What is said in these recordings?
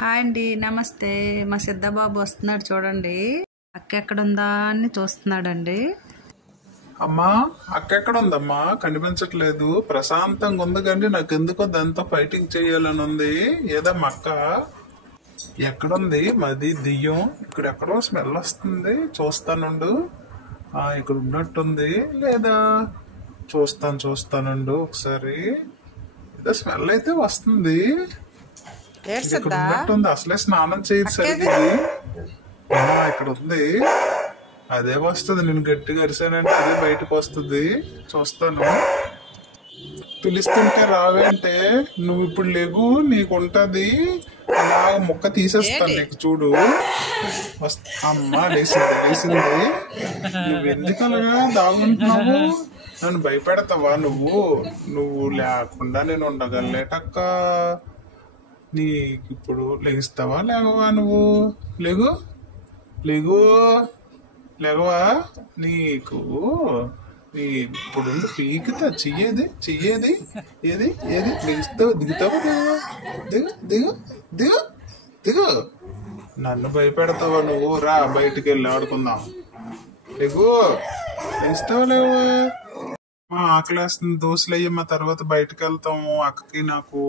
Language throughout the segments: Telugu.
హాయ్ అండి, నమస్తే. మా సిద్ధబాబు వస్తున్నాడు చూడండి. అక్క ఎక్కడుందా అని చూస్తున్నాడండి. అమ్మా, అక్క ఎక్కడ ఉందమ్మా? కనిపించట్లేదు. ప్రశాంతంగా ఉంది కానీ నాకు ఎందుకో దాంతో ఫైటింగ్ చేయాలని ఉంది. ఏదమ్మా అక్క? ఎక్కడుంది? మాది దియ్యం. ఇక్కడ ఎక్కడో స్మెల్ వస్తుంది. చూస్తానుండు. ఇక్కడ ఉన్నట్టుంది. లేదా చూస్తానుండు ఒకసారి. ఏదో స్మెల్ అయితే వస్తుంది. ఇక్కడ ఉన్నట్టుంది. అసలే స్నానం చేయదు సరిగ్గా. ఇక్కడ ఉంది. అదే వస్తుంది. నేను గట్టిగా అరిసానంటే అదే బయటకు వస్తుంది. చూస్తాను. పిలుస్తుంటే రావేంటే? నువ్వు ఇప్పుడు లేగు, నీకుంటది. అలా ముక్క తీసేస్తాను నీకు, చూడు. అమ్మా, లేసింది. నువ్వు ఎందుకు అలాగా దాగుంటున్నావు? నన్ను భయపెడతావా నువ్వు? నువ్వు లేకుండా నేను ఉండగలేటక్క. నీకు ఇప్పుడు లెగిస్తావా లేవా? నువ్వు లేగవా? నీకు ఇప్పుడు పీకుతా. చెయ్యేది ఏది లెగిస్తావు? దిగుతావా? దిగు. నన్ను భయపెడతావా నువ్వు? రా, బయటికి వెళ్ళి ఆడుకుందాం. లెగిస్తావా లేవా? ఆకలేస్తుంది. దోశలు అయ్యమ్మా, తర్వాత బయటకు వెళ్తాము. అక్కకి నాకు.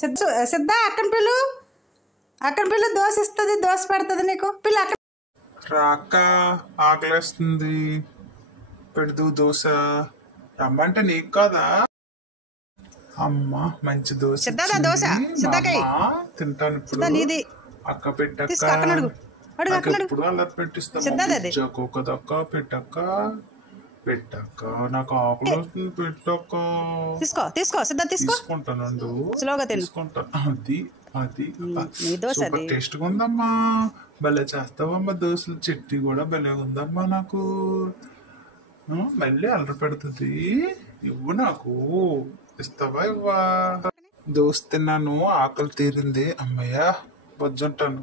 సిద్ధ అక్కడ పిల్ల దోశ ఇస్తుంది, దోశ పెడుతుంది నీకు. పిల్ల రాక్క, ఆకలేస్తుంది. పెడదు దోశ. రమ్మంటే నీకు కాదా? అమ్మా, మంచి దోశ తింటాను ఇప్పుడు. అక్క పెట్టక్క, ఎప్పుడు అలా పెట్టిస్తాను. కదక్క, పెట్టక్క నాకు ఆకులు వస్తుంది. పెట్టక్క, తీసుకుంటానండు. అది సూపర్ టేస్ట్ గా ఉందమ్మా. భలే చేస్తావమ్మా దోశలు. చెట్టి కూడా భలే ఉందమ్మా. నాకు మళ్ళీ అల్లరి పెడుతుంది. ఇవ్వు, నాకు ఇస్తావా? ఇవ్వా? దోశ తిన్నాను, ఆకలి తీరింది. అమ్మయ్య, బొజ్జుంటాను.